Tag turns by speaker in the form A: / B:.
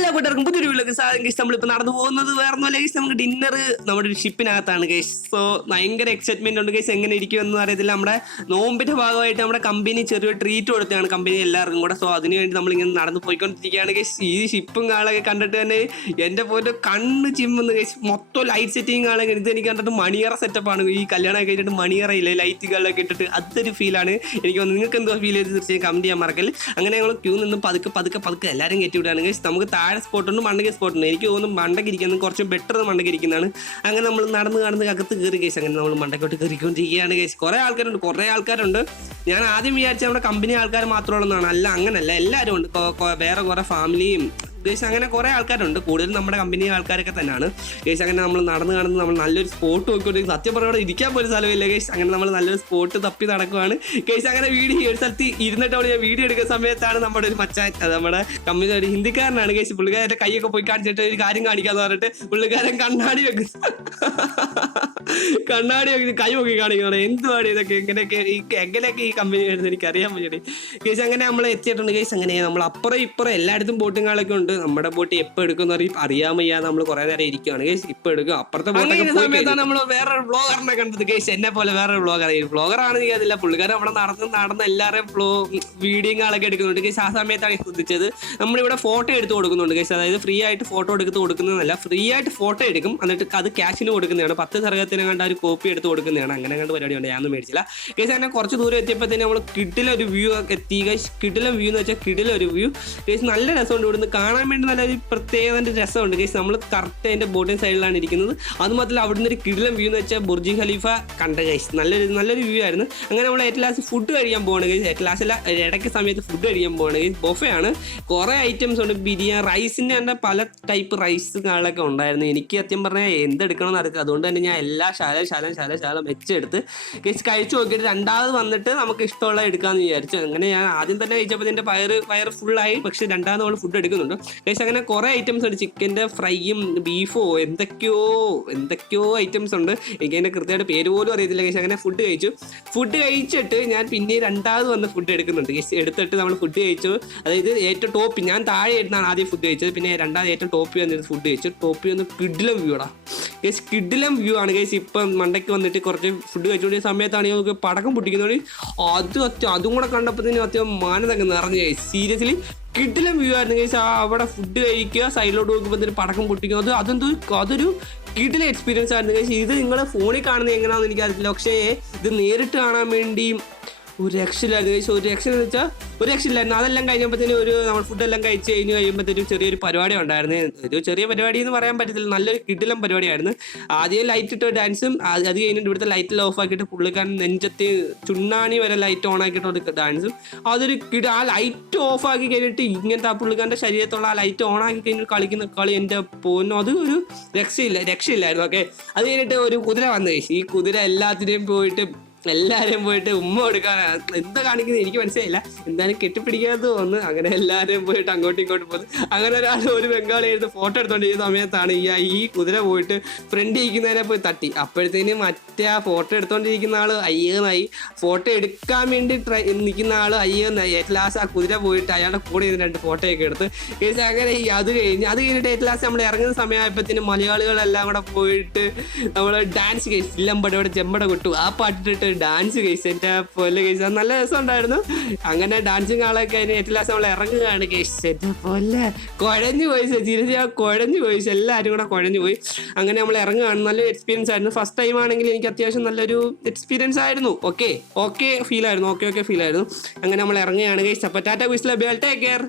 A: എല്ലാ കൂട്ടർക്കും പുതിയൊരു വീട്ടിലേക്ക് സാധനം നമ്മൾ നമ്മളിപ്പോൾ നടന്നു പോകുന്നത് വേറെ ഒന്നുമല്ല ഗൈസ് നമുക്ക് ഡിന്നർ നമ്മുടെ ഒരു ഷിപ്പിനകത്താണ് ഗൈസ് സോ ഭയങ്കര എക്സൈറ്റ്മെന്റ് ഉണ്ട് ഗൈസ് എങ്ങനെ ഇരിക്കുമെന്ന് അറിയത്തില്ല. നമ്മുടെ നോമ്പിന്റെ ഭാഗമായിട്ട് നമ്മുടെ കമ്പനി ചെറിയൊരു ട്രീറ്റ് കൊടുത്തതാണ് കമ്പനി എല്ലാവർക്കും കൂടെ. സോ അതിന് വേണ്ടി നമ്മളിങ്ങനെ നടന്നു പോയിക്കൊണ്ടിരിക്കുകയാണ് ഗൈസ് ഈ ഷിപ്പും കാളൊക്കെ കണ്ടിട്ട് തന്നെ എന്റെ പോലെ കണ്ണ് ചിമ്മെന്ന് ഗൈസ് മൊത്തം ലൈറ്റ് സെറ്റിങ് കാളൊക്കെ ഇത് എനിക്ക് കണ്ടിട്ട് മണിയറ സെറ്റപ്പ് ആണ്. ഈ കല്യാണം കഴിഞ്ഞിട്ട് മണിയറ ഇല്ലേ? ലൈറ്റുകളൊക്കെ ഇട്ടിട്ട് അതൊരു ഫീലാണ് എനിക്ക് നിങ്ങൾക്ക് എന്തോ ഫീൽ ചെയ്ത് തീർച്ചയായും കമന്റ് ചെയ്യാൻ മറക്കൽ അങ്ങനെ ഞങ്ങൾ ക്യൂ നിന്ന് പതുക്കെ പതുക്കെ പതുക്കെ എല്ലാവരും കയറ്റി വിടുകയാണ് നമുക്ക് താഴെ സ്പോട്ട് ഉണ്ട് മണ്ടയ്ക്ക് സ്പോട്ടുണ്ട് എനിക്ക് തോന്നുന്നു മണ്ടയ്ക്ക് ഇരിക്കുന്നത് കുറച്ച് ബെറ്റർ മണ്ടയ്ക്ക് ഇരിക്കുന്നതാണ്. അങ്ങനെ നമ്മൾ നടന്ന് നടന്ന് അകത്ത് കയറി കേസ് അങ്ങനെ നമ്മൾ മണ്ടയ്ക്കോട്ട് കയറിക്കൊണ്ടിരിക്കുകയാണ് കേസ് കുറേ ആൾക്കാരുണ്ട് കുറേ ആൾക്കാരുണ്ട്. ഞാൻ ആദ്യം വിചാരിച്ച നമ്മുടെ കമ്പനി ആൾക്കാർ മാത്രമുള്ളതാണ് അല്ല അങ്ങനല്ല എല്ലാവരും ഉണ്ട് വേറെ കുറേ ഫാമിലിയും ഗേസ് അങ്ങനെ കുറേ ആൾക്കാരുണ്ട്. കൂടുതലും നമ്മുടെ കമ്പനി ആൾക്കാരൊക്കെ തന്നെയാണ്. ഗേസ് അങ്ങനെ നമ്മൾ നടന്ന് കാണുന്ന നമ്മൾ നല്ലൊരു സ്പോട്ട് നോക്കിക്കൊണ്ടിരിക്കും സത്യം പറഞ്ഞാൽ ഇരിക്കാൻ പോലും സ്ഥലമില്ല ഗേസ്. അങ്ങനെ നമ്മൾ നല്ലൊരു സ്പോട്ട് തപ്പി നടക്കുവാണ്. ഗേസ് അങ്ങനെ വീഡിയോ ഒരു സ്ഥലത്ത് ഇരുന്നിട്ട് അവിടെ ഞാൻ വീഡിയോ എടുക്കുന്ന സമയത്താണ് നമ്മുടെ ഒരു മച്ചാൻ നമ്മുടെ കമ്പനി ഒരു ഹിന്ദിക്കാരനാണ് ഗേസ്. പുള്ളിക്കാരന്റെ കൈയൊക്കെ പോയി കാണിച്ചിട്ട് ഒരു കാര്യം കാണിക്കാന്ന് പറഞ്ഞിട്ട് പുള്ളിക്കാരൻ കണ്ണാടി വെക്കുന്നു. കണ്ണാടി കൈ നോക്കി കാണിക്കണം എന്തുവാണ് ഇതൊക്കെ? എങ്ങനെയൊക്കെ ഈ എങ്ങനെയൊക്കെ ഈ കമ്പനി വരുന്നത് എനിക്ക് അറിയാൻ പറ്റി കേസ് അങ്ങനെ നമ്മൾ എത്തിയിട്ടുണ്ട്. കേസ് അങ്ങനെ നമ്മൾ അപ്പുറം ഇപ്പുറം എല്ലായിടത്തും ബോട്ടുകളൊക്കെ ഉണ്ട്. നമ്മുടെ ബോട്ട് എപ്പോൾ എടുക്കുന്ന അറിയും. അറിയാൻ വയ്യ നമ്മൾ കുറെ നേരം ഇരിക്കുകയാണ് കേസ് ഇപ്പൊ എടുക്കും. അപ്പുറത്തെ ബോട്ടൊക്കെ സമയത്താണ് നമ്മൾ വേറെ വ്ളോഗറിനെ കണ്ടത്. കേസ് എന്നെ പോലെ വേറെ വ്ളോഗർ വ്ളോഗർ ആണെന്ന് അതില്ല പുള്ളിക്കാരൻ അവിടെ നടന്ന് നടന്ന് എല്ലാവരെയും ഫ്ലോ വീഡിയോകളൊക്കെ എടുക്കുന്നുണ്ട്. കേസ് ആ സമയത്താണ് ശ്രദ്ധിച്ചത്. നമ്മളിവിടെ ഫോട്ടോ എടുത്ത് കൊടുക്കുന്നുണ്ട്. കേസ് അതായത് ഫ്രീ ആയിട്ട് ഫോട്ടോ എടുത്ത് കൊടുക്കുന്നതല്ല. ഫ്രീ ആയിട്ട് ഫോട്ടോ എടുക്കും. എന്നിട്ട് അത് ക്യാഷിന് കൊടുക്കുന്നതാണ്. പത്ത് സർഗത്തിന് കണ്ട ഒരു കോപ്പി എടുത്ത് കൊടുക്കുന്നതാണ്. അങ്ങനെ കണ്ട് പരിപാടിയുണ്ട് ഞാനൊന്നും മേടിച്ചില്ല. കേസ് അങ്ങനെ കുറച്ച് ദൂരം എത്തിയപ്പോൾ തന്നെ നമ്മൾ കിഡിലൊരു വ്യൂ എത്തി. ഗൈസ് കിട്ടിലെ വ്യൂ എന്ന് വെച്ചാൽ ഒരു വ്യൂ കേസ് നല്ല രസമുണ്ട് ഇവിടുന്ന്. കാണാൻ വേണ്ടി നല്ലൊരു പ്രത്യേക ഒരു രസമുണ്ട്. കേസ് നമ്മൾ കറക്റ്റ് അതിന്റെ ബോട്ടിംഗ് സൈഡിലാണ് ഇരിക്കുന്നത്. അത് മാത്രമല്ല അവിടുന്ന് ഒരു കിടിലെ വ്യൂ എന്ന് വെച്ചാൽ ബുർജി ഖലീഫ കണ്ട കേസ് നല്ലൊരു നല്ലൊരു വ്യൂ ആയിരുന്നു. അങ്ങനെ നമ്മൾ ഏറ്റവും ലാസ്റ്റ് ഫുഡ് കഴിക്കാൻ പോവാണ് കേസ് ഏറ്റവും ലാസ്റ്റില്ല ഇടയ്ക്ക് സമയത്ത് ഫുഡ് കഴിക്കാൻ പോവാണ് കേസ് ബൊഫയാണ് കുറേ ഐറ്റംസ് ഉണ്ട്. ബിരിയാണി റൈസിന്റെ തന്നെ പല ടൈപ്പ് റൈസ് കാളൊക്കെ ഉണ്ടായിരുന്നു. എനിക്ക് സത്യം പറഞ്ഞാൽ എന്തെടുക്കണമെന്ന് അറിയാം അതുകൊണ്ട് തന്നെ ഞാൻ എല്ലാ ശാലം ശാലം ശാലം ശാലം വെച്ചെടുത്ത് കഴിച്ച് കഴിച്ചു നോക്കിയിട്ട് രണ്ടാമത് വന്നിട്ട് നമുക്ക് ഇഷ്ടമുള്ള എടുക്കാമെന്ന് വിചാരിച്ചു. അങ്ങനെ ഞാൻ ആദ്യം തന്നെ കഴിച്ചപ്പോൾ എന്റെ പയറ് പയർ ഫുള്ളായി പക്ഷേ രണ്ടാമത് നമ്മൾ ഫുഡ് എടുക്കുന്നുണ്ട്. കഴിച്ച് അങ്ങനെ കുറേ ഐറ്റംസ് ഉണ്ട്. ചിക്കന്റെ ഫ്രൈയും ബീഫോ എന്തൊക്കെയോ എന്തൊക്കെയോ ഐറ്റംസ് ഉണ്ട്. എനിക്ക് അതിന്റെ കൃത്യമായിട്ട് പേര് പോലും അറിയത്തില്ല. കഴിച്ച് അങ്ങനെ ഫുഡ് കഴിച്ചു. ഫുഡ് കഴിച്ചിട്ട് ഞാൻ പിന്നെ രണ്ടാമത് വന്ന് ഫുഡ് എടുക്കുന്നുണ്ട്. എടുത്തിട്ട് നമ്മൾ ഫുഡ് കഴിച്ചു. അതായത് ഏറ്റവും ടോപ്പ് ഞാൻ താഴെ ഇരുന്നാണ് ആദ്യം ഫുഡ് കഴിച്ചത്. പിന്നെ രണ്ടാമത് ഏറ്റവും ടോപ്പ് വന്നിട്ട് ഫുഡ് കഴിച്ചു. ടോപ്പ് വന്ന് കിഡിലും വ്യൂടാ ഗൈസ് കിഡിലം വ്യൂ ആണ്. ഗൈസ് ഇപ്പം മണ്ടയ്ക്ക് വന്നിട്ട് കുറച്ച് ഫുഡ് കഴിച്ചുകൊണ്ടിരിക്കുന്ന സമയത്താണ് നമുക്ക് പടക്കം പൊട്ടിക്കുന്നത് അത് അത്യം അതും കൂടെ കണ്ടപ്പോൾ തന്നെ അത്യം മാനതൊക്കെ നിറഞ്ഞു ഗൈസ് സീരിയസ്ലി കിഡിലം വ്യൂ ആയിരുന്നു ഗൈസ് ആ അവിടെ ഫുഡ് കഴിക്കുക സൈഡിലോട്ട് നോക്കുമ്പോൾ തന്നെ പടക്കം പൊട്ടിക്കുക അത് അതെന്തോ അതൊരു കിഡിലെ എക്സ്പീരിയൻസ് ആയിരുന്നു ഗൈസ് ഇത് നിങ്ങൾ ഫോണിൽ കാണുന്നത് എങ്ങനെയാണെന്ന് എനിക്കറിയില്ല പക്ഷേ ഇത് നേരിട്ട് കാണാൻ വേണ്ടി ഒരു രക്ഷയില്ല കഴിച്ചു ഒരു രക്ഷ എന്ന് വെച്ചാൽ ഒരു രക്ഷയില്ലായിരുന്നു. അതെല്ലാം കഴിഞ്ഞപ്പോഴത്തേനും ഒരു നമ്മൾ ഫുഡെല്ലാം കഴിച്ച് കഴിഞ്ഞ് കഴിയുമ്പോഴത്തേനും ചെറിയൊരു പരിപാടി ഉണ്ടായിരുന്നു. ഒരു ചെറിയ പരിപാടി എന്ന് പറയാൻ പറ്റത്തില്ല നല്ലൊരു കിടിലം പരിപാടിയായിരുന്നു. ആദ്യം ലൈറ്റ് ഇട്ട ഡാൻസും അത് കഴിഞ്ഞിട്ട് ഇവിടുത്തെ ലൈറ്റ് ഓഫ് ആക്കിയിട്ട് പുള്ളിക്കാരൻ നെഞ്ചത്തി ചുണ്ണാണി വരെ ലൈറ്റ് ഓൺ ആക്കിയിട്ട് ഒരു ഡാൻസും അതൊരു കിട ആ ലൈറ്റ് ഓഫ് ആക്കി കഴിഞ്ഞിട്ട് ഇങ്ങനത്തെ ആ പുള്ളിക്കാരന്റെ ശരീരത്തുള്ള ആ ലൈറ്റ് ഓൺ ആക്കി കഴിഞ്ഞിട്ട് കളിക്കുന്ന കളി എന്റെ പോന്നു അത് ഒരു രക്ഷയില്ല രക്ഷയില്ലായിരുന്നു ഓക്കെ അത് കഴിഞ്ഞിട്ട് ഒരു കുതിര വന്നു. ഈ കുതിര എല്ലാത്തിനെയും പോയിട്ട് എല്ലാവരെയും പോയിട്ട് ഉമ്മ കൊടുക്കാൻ എന്താ കാണിക്കുന്നത്? എനിക്ക് മനസ്സിലായില്ല. എന്തായാലും കെട്ടിപ്പിടിക്കാത്ത തോന്നുന്നു അങ്ങനെ എല്ലാവരെയും പോയിട്ട് അങ്ങോട്ടും ഇങ്ങോട്ടും പോകുന്നു അങ്ങനെ ഒരാൾ ഒരു ബംഗാളി എടുത്ത് ഫോട്ടോ എടുത്തോണ്ടിരിക്കുന്ന സമയത്താണ് ഈ ഈ കുതിര പോയിട്ട് ഫ്രണ്ട് ഇരിക്കുന്നതിനെ പോയി തട്ടി. അപ്പോഴത്തേനും മറ്റേ ആ ഫോട്ടോ എടുത്തോണ്ടിരിക്കുന്ന ആൾ അയ്യെന്നായി. ഫോട്ടോ എടുക്കാൻ വേണ്ടി ട്രൈ നിൽക്കുന്ന ആൾ അയ്യെന്നായി. ലാസ്റ്റ് ആ കുതിര പോയിട്ട് അയാളുടെ കൂടെ ഇരുന്ന് രണ്ട് ഫോട്ടോയൊക്കെ എടുത്ത്. കേസ് അങ്ങനെ അത് കഴിഞ്ഞ് അത് കഴിഞ്ഞിട്ട് ലാസ്റ്റ് നമ്മൾ ഇറങ്ങുന്ന സമയമായപ്പോഴത്തേനും മലയാളികളെല്ലാം കൂടെ പോയിട്ട് നമ്മൾ ഡാൻസ് കഴിച്ചു ഇല്ലമ്പടവിടെ ചെമ്പട കൊട്ടു. ആ പാട്ടിട്ടിട്ട് ഡാൻസ് കേസ് എന്റെ പോലെ കേസ് നല്ല രസം ഉണ്ടായിരുന്നു അങ്ങനെ ഡാൻസിങ് ആളൊക്കെ അതിന് ഏറ്റവും ലാസ്റ്റ് നമ്മൾ ഇറങ്ങുകയാണ് കേസ് എന്റെ പോലെ. കുഴഞ്ഞു പോയി ആ കുഴഞ്ഞു പോയി. എല്ലാവരും കൂടെ കുഴഞ്ഞു പോയി. അങ്ങനെ നമ്മൾ ഇറങ്ങുകയാണ്. നല്ലൊരു എക്സ്പീരിയൻസ് ആയിരുന്നു. ഫസ്റ്റ് ടൈം ആണെങ്കിൽ എനിക്ക് അത്യാവശ്യം നല്ലൊരു എക്സ്പീരിയൻസ് ആയിരുന്നു. ഓക്കെ ഓക്കെ ഫീൽ ആയിരുന്നു. ഓക്കെ ഓക്കെ ഫീൽ ആയിരുന്നു. അങ്ങനെ നമ്മൾ ഇറങ്ങുകയാണ് കേസ് അപ്പോൾ ടാറ്റ വിസ്ല ബേൾ ടേക്ക് കെയർ